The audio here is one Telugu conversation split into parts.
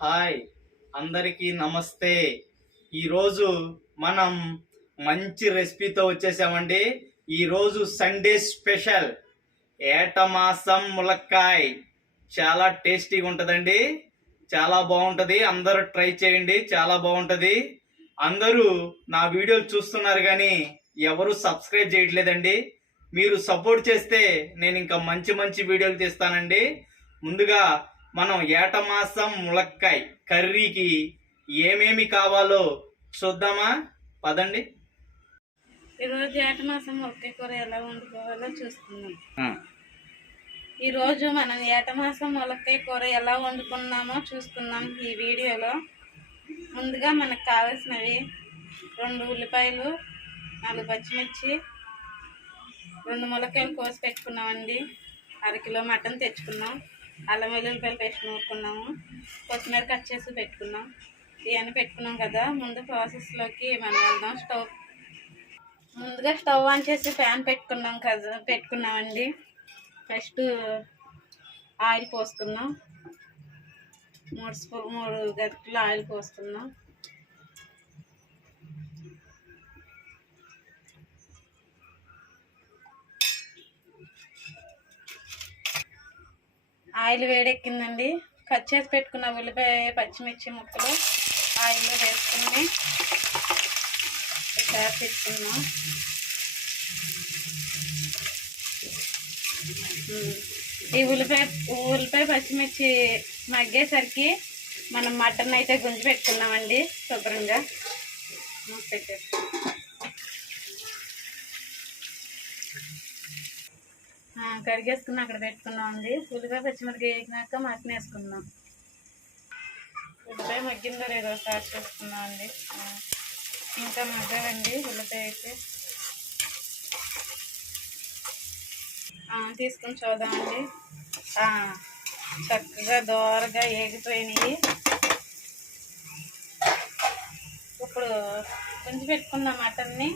హాయ్ అందరికీ నమస్తే. ఈరోజు మనం మంచి రెసిపీతో వచ్చేసామండి. ఈరోజు సండే స్పెషల్ ఏటమాసం ములక్కాయ్. చాలా టేస్టీగా ఉంటుందండి. చాలా బాగుంటుంది. అందరూ ట్రై చేయండి. చాలా బాగుంటుంది. అందరూ నా వీడియోలు చూస్తున్నారు కానీ ఎవరు సబ్స్క్రైబ్ చేయట్లేదండి. మీరు సపోర్ట్ చేస్తే నేను ఇంకా మంచి మంచి వీడియోలు తీస్తానండి. ముందుగా మనం ఏటమాసం ములక్కాయ్ కర్రీకి ఏమేమి కావాలో చూద్దామా? పదండి. ఈరోజు ఏట మాసం ఒకే కూర ఎలా వండుకోవాలో చూసుకుందాం. ఈరోజు మనం ఏట మాసం ములక్కాయ కూర ఎలా వండుకున్నామో చూసుకుందాం ఈ వీడియోలో. ముందుగా మనకు కావాల్సినవి రెండు ఉల్లిపాయలు నాలుగు పచ్చిమిర్చి రెండు ములక్కాయలు కోసి పెట్టుకున్నామండి. అరకిలో మటన్ తెచ్చుకున్నాం. అల్లం వెల్లుల్లిపాయలు పేస్ట్ నూరుకున్నాము. కొత్తిమీర కట్ చేసి పెట్టుకున్నాం. ఇవన్నీ పెట్టుకున్నాం కదా. ముందు ప్రాసెస్లోకి మనం వెళ్దాం. స్టవ్ ముందుగా స్టవ్ ఆన్ చేసి ఫ్యాన్ పెట్టుకున్నాం కదా. పెట్టుకున్నామండి. ఫస్ట్ ఆయిల్ పోసుకుందాం. మూడు స్పూ మూడు గరిటెలు ఆయిల్ పోసుకుందాం. ఆయిల్ వేడెక్కిందండి. కట్ చేసి పెట్టుకున్న ఉల్లిపాయ పచ్చిమిర్చి ముక్కలు ఆయిల్లో వేసుకుని ఒకసారి ఈ ఉల్లిపాయ ఉల్లిపాయ పచ్చిమిర్చి మగ్గేసరికి మనం మటన్ అయితే గుంజి పెట్టుకున్నామండి. శుభ్రంగా పెట్టేస్తాం ఆ, అక్కడ అక్కడ పెట్టుకున్నామండి ఉల్లిపాయ పచ్చిమిరపకాయ వేగినాక మటన్ వేసుకుందాం ఉల్లిపాయ మగ్గిందో లేదో స్టార్ట్ చేసుకున్నామండి అండి. ఇంకా మగ్గాలండి ఉల్లిపాయ అయితే. తీసుకుని తీసుకొని చూద్దామండి చక్కగా దోరగా ఏగిపోయినాయి. ఇప్పుడు కొంచెం పెట్టుకుందాం మటన్ని.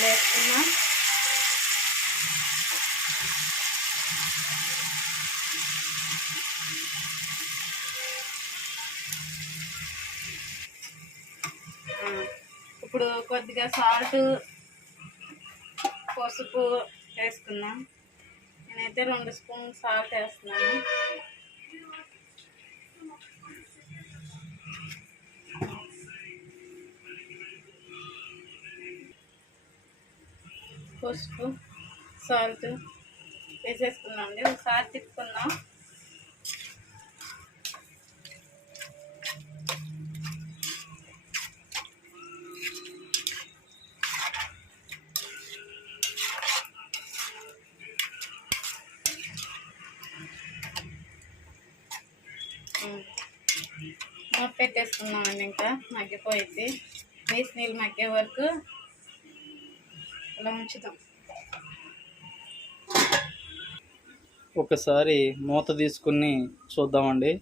అందులో వేసుకున్నాం ఇప్పుడు కొద్దిగా సాల్ట్ పసుపు వేసుకుందాం. నేనైతే రెండు స్పూన్ సాల్ట్ వేస్తున్నాను. పసుపు సాల్ట్ వేసేసుకున్నాం అండి ఒకసారి తిప్పుకుందాం. మూత పెట్టేసుకున్నామండి ఇంకా. మగ్గిపోయింది నీసు నీళ్ళు మగ్గే వరకు అలా ఒకసారి మూత తీసుకుని చూద్దామండి.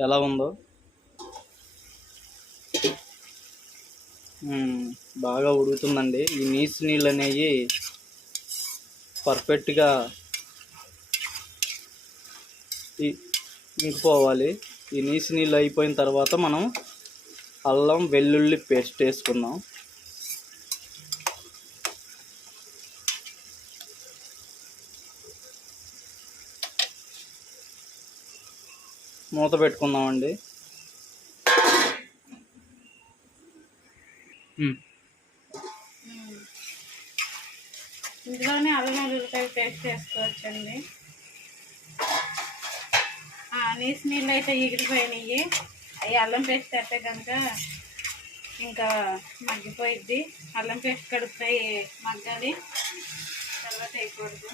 ఎలా ఉందో. బాగా ఉడుకుతుందండి. ఈ నీసు నీళ్ళు అనేవి పర్ఫెక్ట్గా ఇంకిపోవాలి. ఈ నీసు నీళ్ళు అయిపోయిన తర్వాత మనం అల్లం వెల్లుల్లి పేస్ట్ వేసుకుందాం. మూత పెట్టుకుందామండి. ఇందులోనే అల్లం వెల్లుల్లిపాయ పేస్ట్ వేసుకోవచ్చండి. ఆ, నీసు నీళ్ళు అయితే ఎగిరిపోయినాయి అవి అల్లం పేస్ట్ అయితే కనుక ఇంకా మగ్గిపోయిద్ది. అల్లం పేస్ట్ కడుపుతాయి మగ్గాలి. తర్వాత వేయకూడదు.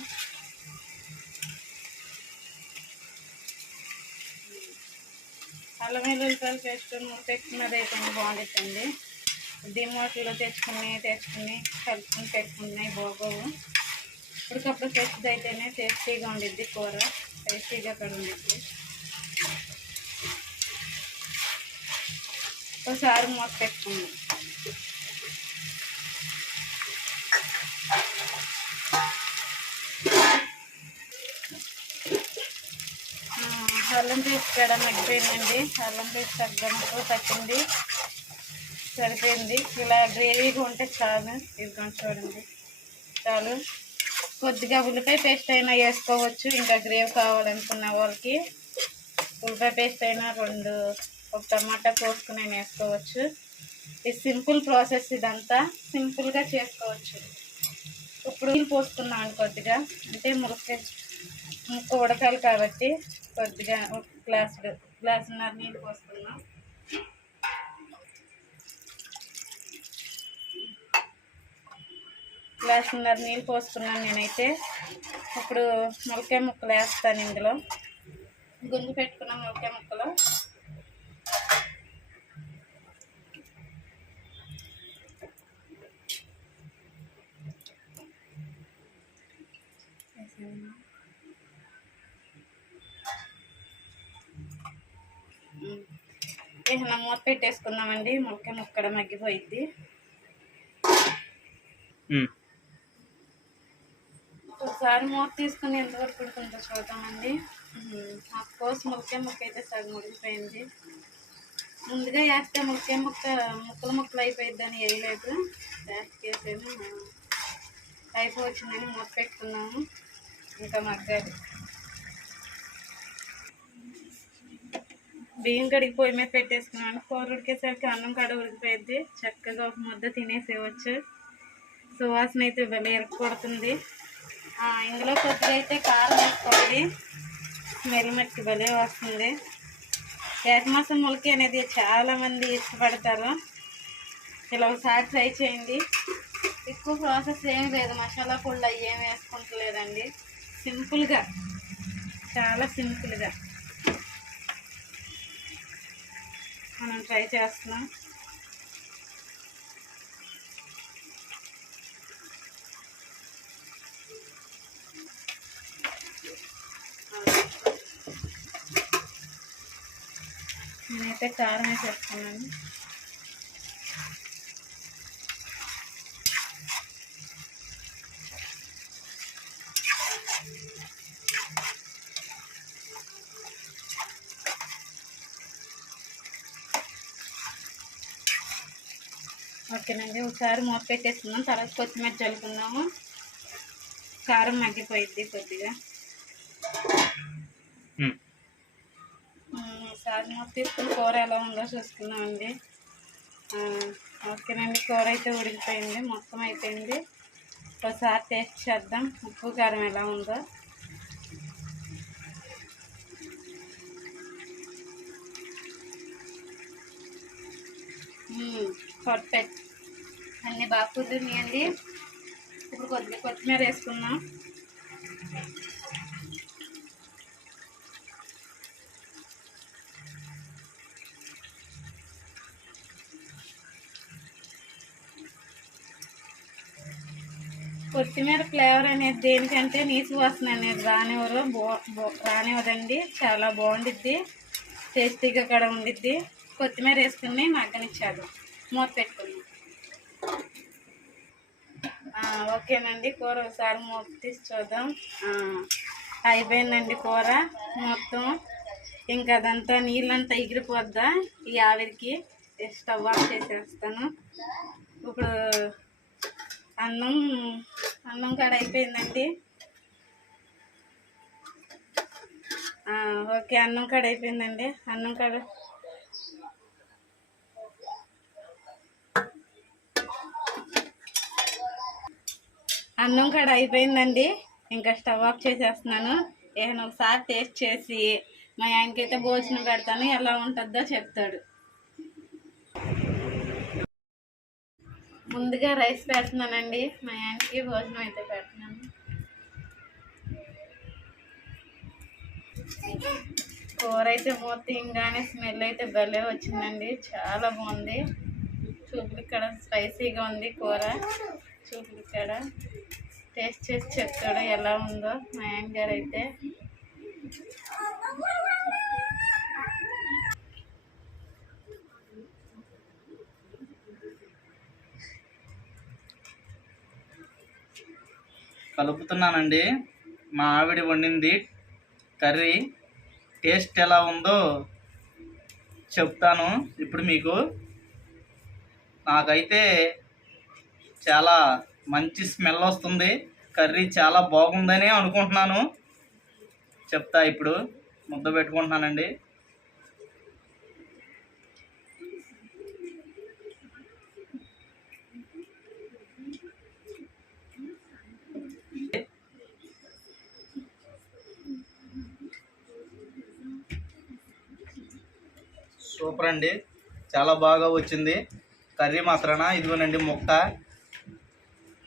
అల్లం వెల్లుల్లిపాయల పేస్ట్ నూనె తెచ్చుకున్నది అయితే బాగుంటుందండి డిమోట్లో తెచ్చుకుని తెచ్చుకుని కలుపుకుని పెట్టుకున్నాయి బాగోవు ఇప్పటికప్పుడు ఫ్రెష్ది అయితేనే టేస్టీగా ఉండిద్ది కూర. టేస్టీగా కూడా ఉండిద్ది. ఒకసారి మూత పెట్టుకుందాం. అల్లం పేస్ట్ కూడా మగ్గిపోయిందండి అల్లం పేస్ట్ తగ్గనప్పుడు తగ్గింది. సరిపోయింది. ఇలా గ్రేవీగా ఉంటే చాలు. ఇదిగోండి చూడండి. చాలు. కొద్దిగా ఉల్లిపాయ పేస్ట్ అయినా వేసుకోవచ్చు. ఇంకా గ్రేవీ కావాలనుకున్న వాళ్ళకి ఉల్లిపాయ పేస్ట్ అయినా రెండు ఒక టమాటా కోసుకుని వేసుకోవచ్చు. ఇది సింపుల్ ప్రాసెస్ ఇదంతా. సింపుల్గా చేసుకోవచ్చు. ఇప్పుడు పోసుకున్నాను కొద్దిగా అంటే ములక్కాయ ముక్క ఉడకాలి కాబట్టి కొద్దిగా ఒక గ్లాస్ గ్లాసున్నర నీళ్ళు పోసుకున్నాం గ్లాసున్నర నీళ్ళు పోసుకున్నాను నేనైతే. ఇప్పుడు మొలకాయ ముక్కలు వేస్తాను ఇందులో. గుంజు పెట్టుకున్న మొలకాయ ముక్కలు. ఏమైనా మూత పెట్టేసుకుందామండి. ములకాయ ముక్కడ మగ్గిపోయింది. ఒకసారి మూత తీసుకుని ఎంతవరకు ఉడుకుందో చూద్దామండి. కోర్స్ ములకాయ ముక్క అయితే సగం ఉడికిపోయింది ముందుగా వేస్తే ములకాయ ముక్క ముక్కలు ముక్కలు అయిపోయిద్దని వేయలేదు. లాస్ట్ వేసాను అయిపోవచ్చిందని మూత పెట్టుకున్నాము. ఇంకా మగ్గాలి. బియ్యం కడిగి పొయ్యి మీద పెట్టేసుకున్నాను. కూర ఉడికేసరికి అన్నం కడ ఉడికిపోయింది. చక్కగా ఒక ముద్ద తినేసేవచ్చు సువాసన అయితే భలే ఎరగొడుతుంది ఆ, ఇందులో కొద్దిగా అయితే కారం వేసుకోవాలి. స్మెల్ మట్టి భలే వస్తుంది. ఏకమాసం ములకి అనేది చాలామంది ఇష్టపడతారు. ఇలా ఒకసారి ట్రై చేయండి. ఎక్కువ ప్రాసెస్ ఏం లేదు. మసాలా పొళ్ళు అవి ఏం వేసుకుంటలేదండి. సింపుల్గా చాలా సింపుల్గా. మనం ట్రై చేస్తున్నాం. నేనైతే కారం వేసేస్తున్నాను ఓకేనండి ఒకసారి మూత పెట్టేసుకుందాం తర్వాత కొత్తిమీర చల్లుకుందాము. కారం మగ్గిపోయిద్ది కొద్దిగా. ఒకసారి మూత తీసుకుని కూర ఎలా ఉందో చూసుకుందామండి. ఆ, ఓకేనండి కూర అయితే ఉడికిపోయింది మొత్తం అయిపోయింది. ఒకసారి టేస్ట్ చేద్దాం ఉప్పు కారం ఎలా ఉందో. పర్ఫెక్ట్ అన్నీ బాగా కుదిరినాయండి. ఇప్పుడు కొద్దిగా కొత్తిమీర వేసుకుందాం. కొత్తిమీర ఫ్లేవర్ అనేది దేనికంటే నీసు వాసన అనేది రానివ్వరు. బో బో- రానివ్వదండి. చాలా బాగుండిద్ది. టేస్టీగా కూడా ఉండిద్ది. కొత్తిమీర వేసుకుని మగ్గనిచ్చాడు మూత పెట్టుకున్నాం ఓకేనండి కూర ఒకసారి మూత తీసి చూద్దాం. అయిపోయిందండి కూర మొత్తం. ఇంకా అదంతా నీళ్ళంతా ఎగిరిపోద్దా? ఈ ఆవిరికి స్టవ్ ఆఫ్ చేసేస్తాను. ఇప్పుడు అన్నం అన్నం కాడ అయిపోయిందండి. ఓకే అన్నం కాడ అయిపోయిందండి. అన్నం కాడ అన్నం కాడ అయిపోయిందండి. ఇంకా స్టవ్ ఆఫ్ చేసేస్తున్నాను. ఏమైనా ఒకసారి టేస్ట్ చేసి మా ఆయనకైతే భోజనం పెడతాను. ఎలా ఉంటుందో చెప్తాడు. ముందుగా రైస్ పెడుతున్నానండి. మా ఆయనకి భోజనం అయితే పెడుతున్నాను. కూర అయితే మూత తీయంగానే స్మెల్ అయితే భలే వచ్చిందండి. చాలా బాగుంది. చూపులు ఇక్కడ స్పైసీగా ఉంది కూర. చూపించాడు? టేస్ట్ చేసి చెప్తాడు? ఎలా ఉందో? మా ఆయన గారు అయితే కలుపుతున్నానండి. మా ఆవిడ వండింది కర్రీ. టేస్ట్ ఎలా ఉందో చెప్తాను. ఇప్పుడు మీకు నాకైతే చాలా మంచి స్మెల్ వస్తుంది. కర్రీ చాలా బాగుందని అనుకుంటున్నాను. చెప్తా ఇప్పుడు. ముద్ద పెట్టుకుంటున్నానండి. సూపర్ అండి. చాలా బాగా వచ్చింది. కర్రీ మాత్రాన ఇదిగోనండి ముక్క.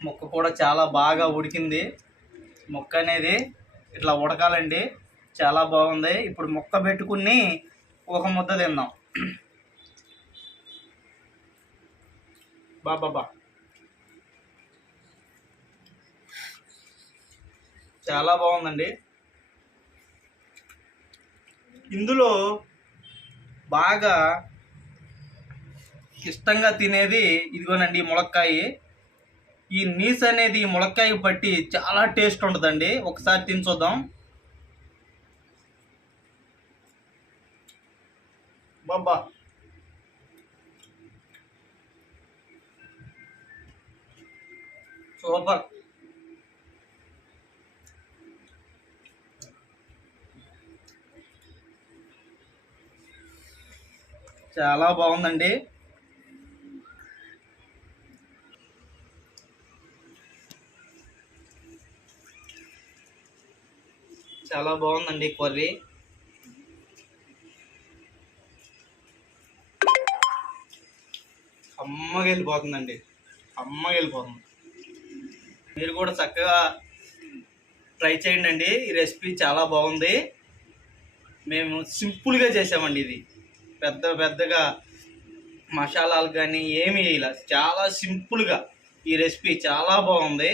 ముక్క కూడా చాలా బాగా ఉడికింది. ముక్క అనేది ఇట్లా ఉడకాలండి. చాలా బాగుంది. ఇప్పుడు ముక్క పెట్టుకుని ఒక ముద్ద తిందాం. బాబా చాలా బాగుందండి. ఇందులో బాగా ఇష్టంగా తినేది ఇదిగోనండి ఈ ఈ నీస్ అనేది ములక్కాయ పట్టి చాలా టేస్ట్ ఉంటుందండి. ఒకసారి తిని చూద్దాం. బాబా. సూపర్. చాలా బాగుందండి. చాలా బాగుందండి కర్రీ. అమ్మగా వెళ్ళిపోతుందండి. అమ్మగా వెళ్ళిపోతుంది. మీరు కూడా చక్కగా ట్రై చేయండి అండి ఈ రెసిపీ చాలా బాగుంది. మేము సింపుల్గా చేసామండి ఇది. పెద్ద పెద్దగా మసాలాలు కానీ ఏమి వేయాల చాలా సింపుల్గా ఈ రెసిపీ చాలా బాగుంది.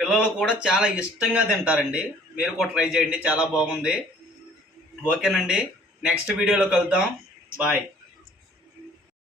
పిల్లలు కూడా చాలా ఇష్టంగా తింటారండి. మీరు కూడా ట్రై చేయండి చాలా బాగుంది. ఓకేనండి నెక్స్ట్ వీడియోలో కలుద్దాం. బాయ్.